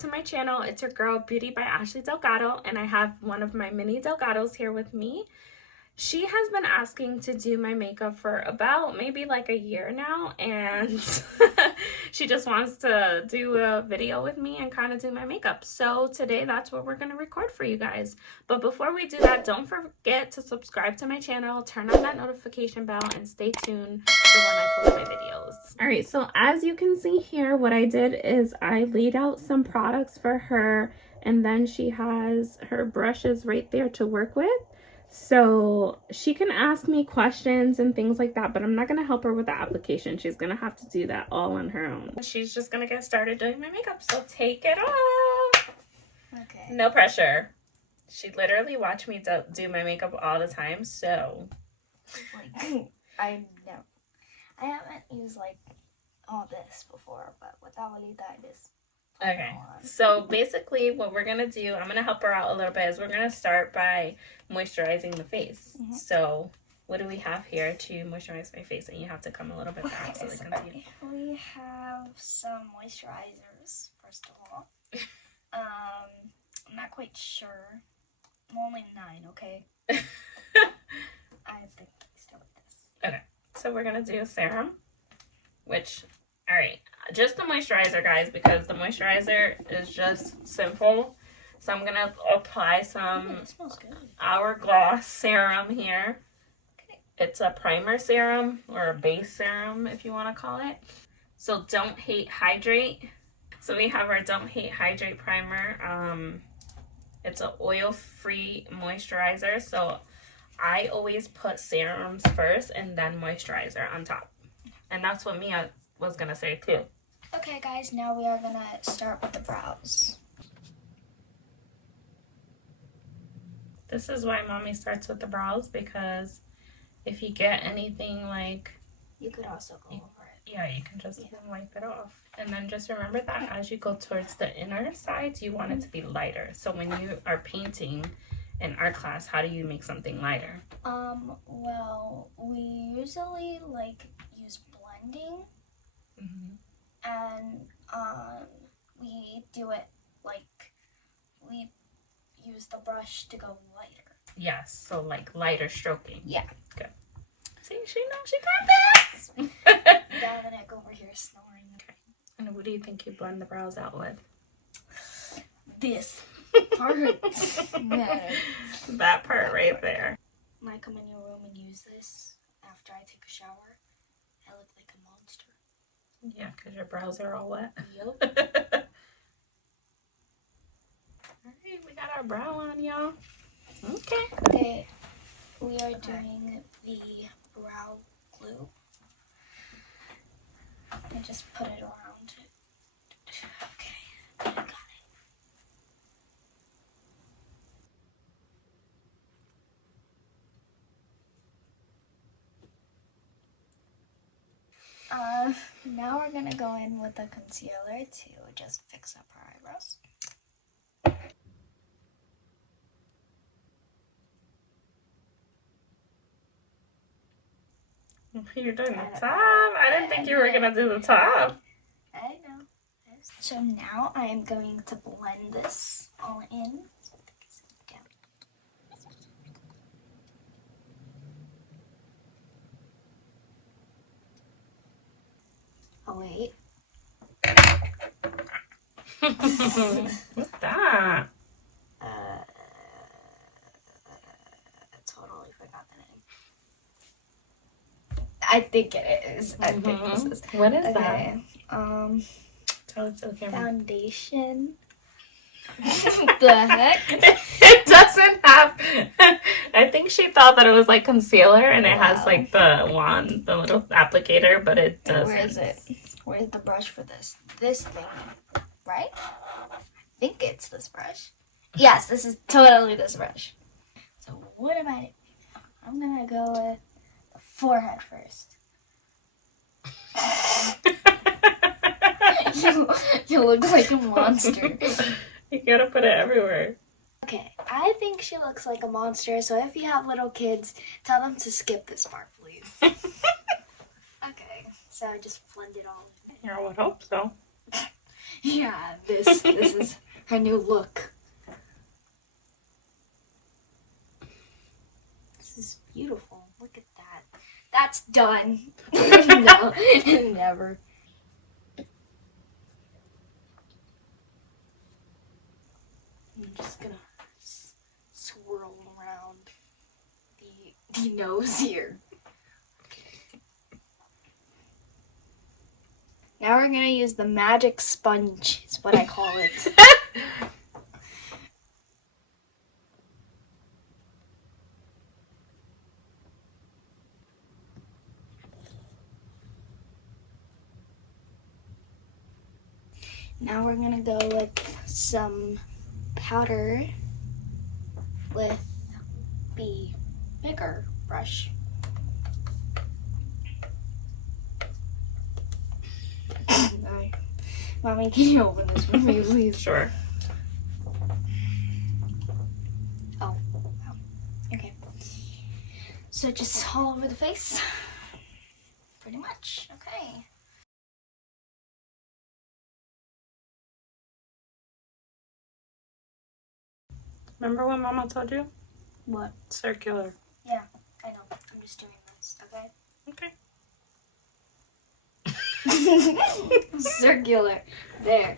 to my channel. It's your girl Beauty by Ashley Delgado, and I have one of my mini Delgados here with me. She has been asking to do my makeup for about maybe like a year now, and she just wants to do a video with me and kind of do my makeup. So today that's what we're going to record for you guys. But before we do that, don't forget to subscribe to my channel, turn on that notification bell, and stay tuned for when I post my videos. Alright, so as you can see here, what I did is I laid out some products for her, and then she has her brushes right there to work with. So she can ask me questions and things like that, but I'm not going to help her with the application. She's going to have to do that all on her own. She's just going to get started doing my makeup, so take it off. Okay. No pressure. She literally watched me do my makeup all the time, so. Like, I know. I haven't used like all this before, but with Abuelita, I just. Okay, so basically what we're going to do, I'm going to help her out a little bit, is we're going to start by moisturizing the face. So what do we have here to moisturize my face? And you have to come a little bit back so they can see. We have some moisturizers, first of all. I'm not quite sure. I'm only 9, okay? I think we start with this. Okay, so we're going to do a serum, which... Alright, just the moisturizer, guys, because the moisturizer is just simple. So I'm going to apply some Hourglass serum here. Okay. It's a primer serum, or a base serum, if you want to call it. So Don't Hate Hydrate. So we have our Don't Hate Hydrate primer. It's an oil-free moisturizer. So I always put serums first and then moisturizer on top. And that's what Mia was gonna say too. Okay guys, now we are gonna start with the brows. This is why mommy starts with the brows, because if you get anything like, you could also go over it. Yeah, you can just wipe it off. And then just remember that as you go towards the inner sides, you want it to be lighter. So when you are painting in art class, how do you make something lighter? Well, we usually like use blending. And we do it like we use the brush to go lighter. Yes, so like lighter stroking. Yeah. Good. See, she knows she got this. Dominic over here snoring. Okay. And what do you think you blend the brows out with? This part. That part right there. When I come in your room and use this after I take a shower, I look like a monster. Yeah, because your brows are all wet. Yep. Alright, we got our brow on, y'all. Okay. Okay, we are doing the brow glue. I just put it around it. Okay, I got it. Now we're gonna go in with a concealer to just fix up our eyebrows. You're doing the top? I didn't think you were gonna do the top. I know. So now I am going to blend this all in. Oh wait. What's that? Totally forgot the name. I think it is. I think this is. What is that? Tell it to the camera. Foundation. The heck? It doesn't have. I think she thought that it was like concealer, and it has like the wand, the little applicator, but it doesn't. Where is it? Where's the brush for this? This thing, right? I think it's this brush. Yes, this is totally this brush. So what am I doing now? I'm gonna go with the forehead first. You look like a monster. You gotta put it everywhere. Okay, I think she looks like a monster, so if you have little kids, tell them to skip this part, please. Okay, so I just blend it all in. Yeah, I would hope so. Yeah, this is her new look. This is beautiful. Look at that. That's done. No, never. I'm just gonna swirl around the nose here. Now we're gonna use the magic sponge, is what I call it. Now we're gonna go with some powder with the bigger brush. Alright. Mommy, can you open this for me, please? Sure. Oh, okay. So just all over the face. Pretty much, okay. Remember when Mama told you? What? Circular. Yeah, I know. I'm just doing this, okay? Okay. Circular. There.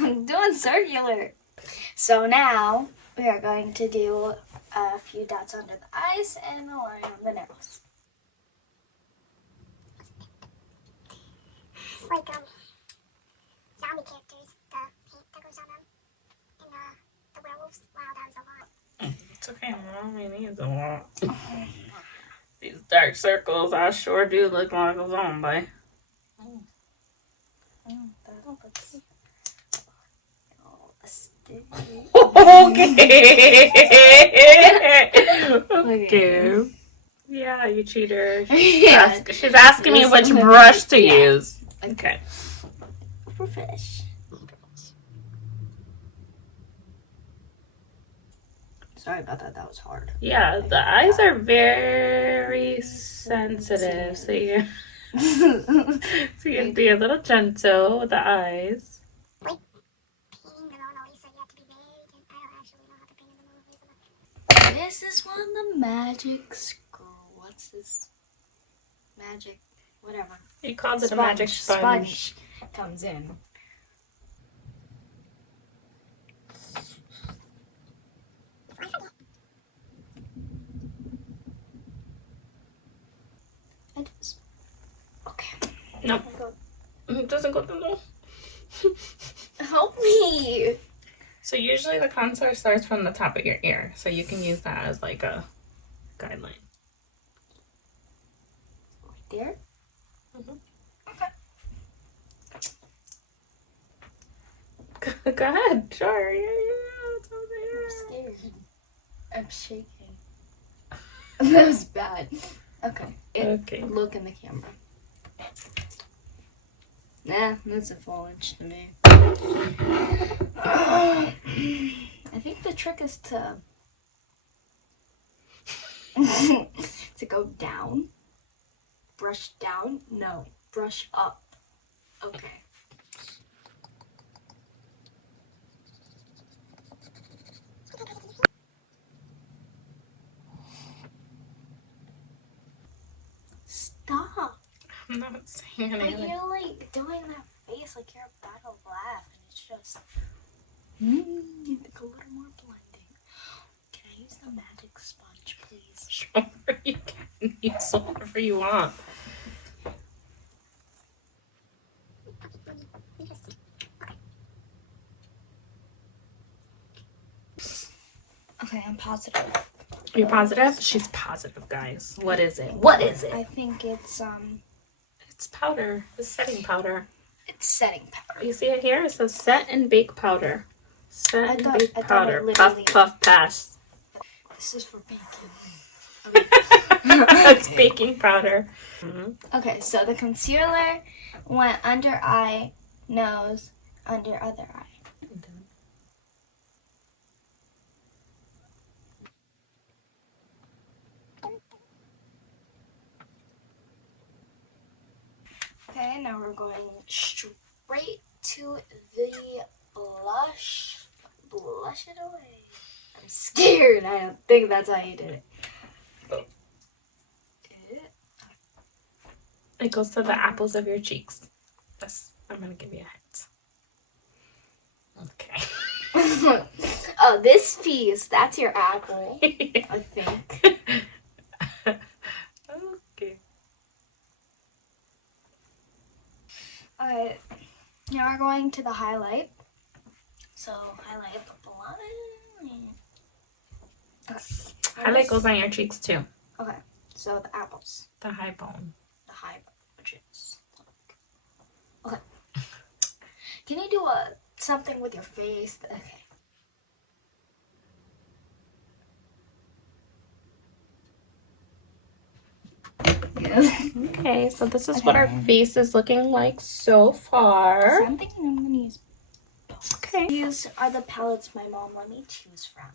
I'm doing circular. So now we are going to do a few dots under the eyes and a line on the nose. It's like zombie characters, the paint that goes on them, and the werewolves. Wow, that was a lot. It's okay, Mom. We need a lot. These dark circles, I sure do look like a zombie. That looks... Oh, a stick. Okay. Okay. Yeah, you cheater. Yeah. She's asking me which brush to use. Okay. For fish. Sorry about that. That was hard. Yeah, the eyes are very sensitive, so you can be a little gentle with the eyes. Painting the Mona Lisa, you have to be very. I don't actually know how to paint the Mona Lisa. This is one of the magic screw. What's this? Magic, whatever. He called it a magic sponge. Comes in. It is. Okay. Nope. It doesn't go through. Help me. So usually the contour starts from the top of your ear, so you can use that as like a guideline. Right there? Mhm. Okay. Go ahead. Sure. Yeah, it's over I'm there. scared. I'm shaking. That was bad. Okay. Okay. Look in the camera. Nah, that's a full inch to me. I think the trick is to to go down. Brush down? No, brush up. Okay. Stop. I'm not saying But anything. you're like doing that face like you're about to laugh and it's just you think a little more blending. Can I use the magic sponge, please? Sure, you can use whatever you want. Okay, I'm positive. You're positive? She's positive, guys. What is it? What is I it? think it's It's powder. It's setting powder. it's setting powder. You see it here? It says set and bake powder. Set I and thought- bake I thought it powder. Puff, literally- puff, pass. This is for baking. It's baking powder. Okay, so the concealer went under eye, nose, under other eye. Okay, now we're going straight to the blush. Blush it away. I'm scared. I don't think that's how you did it. It goes to the apples of your cheeks. I'm gonna give you a hint. Okay. Oh, this piece, that's your apple, I think. Okay. Alright, now we're going to the highlight. So, highlight the blush. Okay. Highlight goes on your cheeks too. Okay, so the apples. The high bone. The high budgets. Okay. Can you do something with your face? Okay. Okay, so this is what our face is looking like so far. So I'm thinking I'm gonna use both. Okay. These are the palettes my mom let me choose from.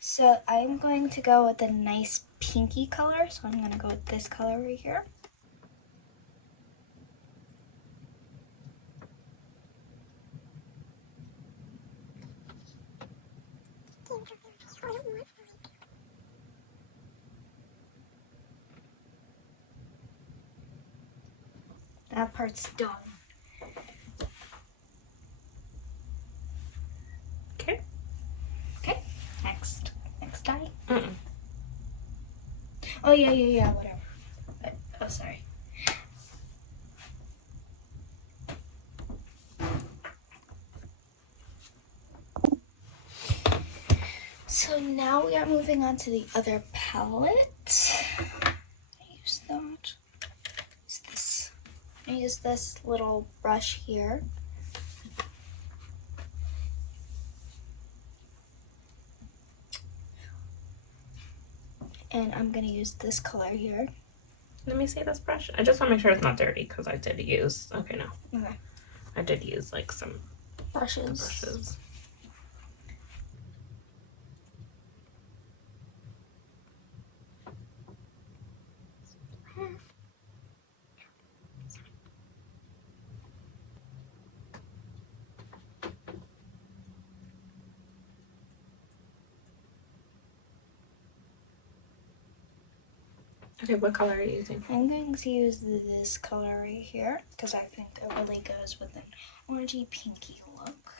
So I'm going to go with a nice pinky color. So I'm gonna go with this color right here. That part's done. Okay. Okay. Next eye. Mm-mm. Oh yeah, whatever. Oh, sorry. So now we are moving on to the other palette. Use that. I use this little brush here. And I'm going to use this color here. Let me see this brush. I just want to make sure it's not dirty because I did use. Okay, no. Okay. I did use like some Brushes. Okay, what color are you using? I'm going to use this color right here because I think it really goes with an orangey pinky look.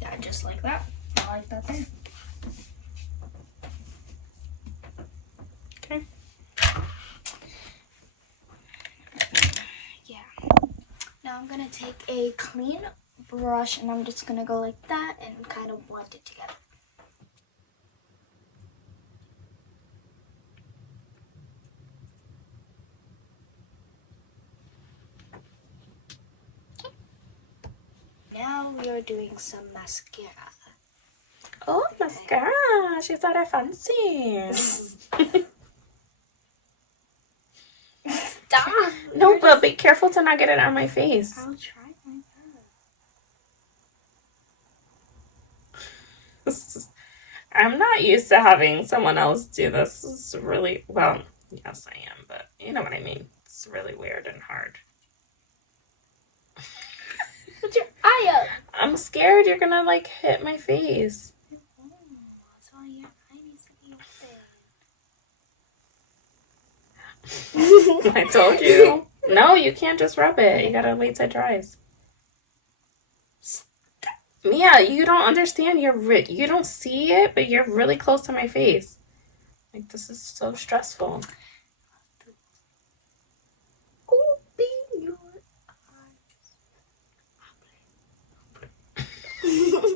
Yeah, just like that. I like that there. Okay. Yeah. Now I'm going to take a clean brush and I'm just going to go like that and kind of blend it together. Okay. Now we are doing some mascara. Oh, mascara. She's at her fancy. Stop! No, but be careful to not get it on my face. I'll try my best. I'm not used to having someone else do this. This is really, well, yes, I am, but you know what I mean. It's really weird and hard. Put your eye up! I'm scared you're gonna like hit my face. So your eye needs to be open. I told you. No, you can't just rub it. You gotta wait till it dries. Mia, you don't understand. You don't see it, but you're really close to my face. Like, this is so stressful. Open your eyes.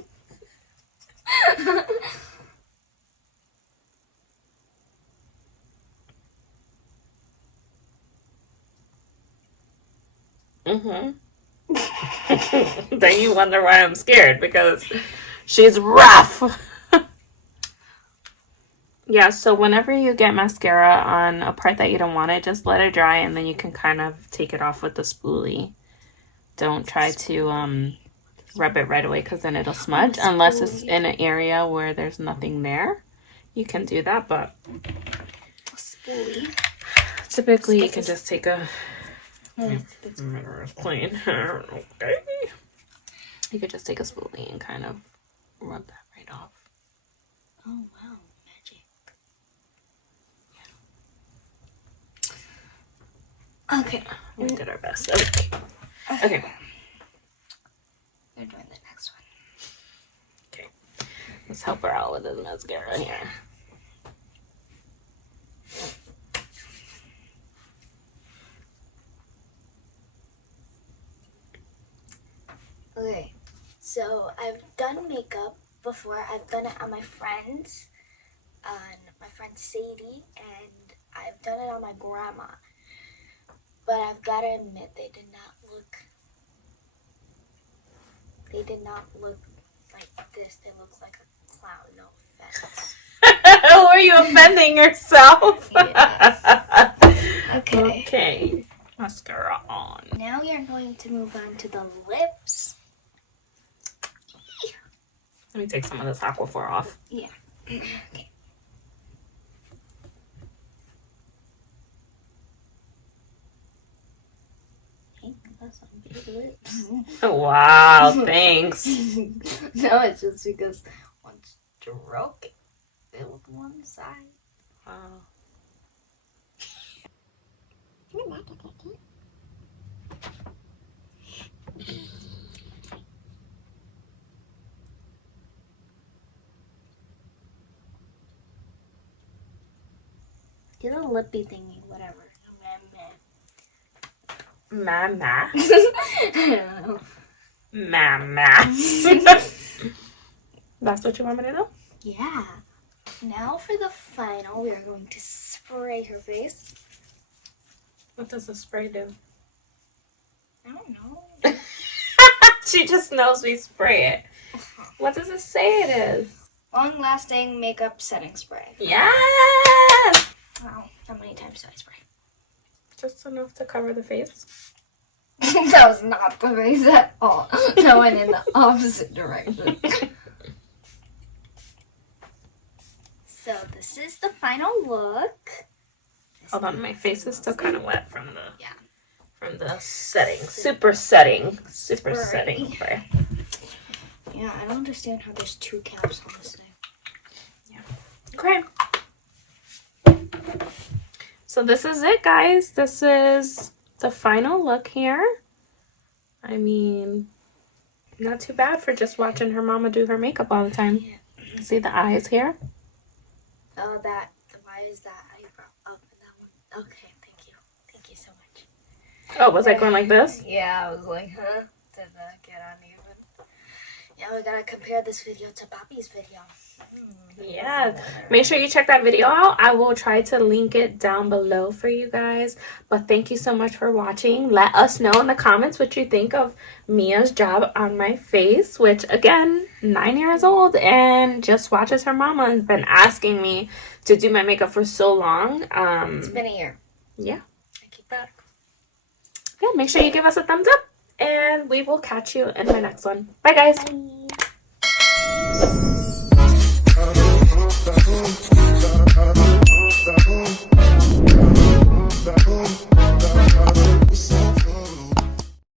Mm-hmm. Then you wonder why I'm scared, because she's rough. Yeah, so whenever you get mascara on a part that you don't want it, just let it dry and then you can kind of take it off with the spoolie. Don't try to rub it right away because then it'll smudge, unless it's in an area where there's nothing there. you can do that, but Spoolie. typically you can just take a It's clean. Okay. You could just take a spoolie and kind of rub that right off. Oh wow, magic. Okay. We did our best. Okay. We're doing the next one. Okay. Let's help her out with this mascara here. Okay, so I've done makeup before. I've done it on my friends, on my friend Sadie, and I've done it on my grandma. But I've got to admit, they did not look like this. They look like a clown, no offense. Are you offending yourself? Yes. Okay. Okay. Mascara on. Now we are going to move on to the lips. Let me take some of this Aquaphor off. Yeah. Okay. Hey, that's some big lips. Wow, thanks. No, it's just because one stroke it filled one side. Wow. Isn't that good, Pete? Get a lippy thingy, whatever. Mama. I don't know. Mama. That's what you want me to do? Yeah. Now for the final, we are going to spray her face. What does the spray do? I don't know. She just knows we spray it. What does it say it is? Long-lasting makeup setting spray. Yes! Wow. How many times did I spray? Just enough to cover the face. That was not the face at all. That went in the opposite direction. So this is the final look. Hold on, my face is still kind of wet from the Yeah. from the setting. Super setting Spray. spray. Yeah, I don't understand how there's two caps on this thing. Okay. So this is it, guys. This is the final look here. I mean, not too bad for just watching her mama do her makeup all the time. Yeah. See the eyes here? Oh, why is that eyebrow up in that one? Okay, thank you. Thank you so much. Oh, was I going like this? Yeah, I was like, huh? Did that get uneven? Yeah, we gotta compare this video to Poppy's video. Yeah, make sure you check that video out. I will try to link it down below for you guys. But thank you so much for watching. Let us know in the comments what you think of Mia's job on my face, which again, 9 years old and just watches her mama and been asking me to do my makeup for so long. It's been a year. Yeah. I keep back. Yeah, make sure you give us a thumbs up and we will catch you in my next one. Bye guys. Bye.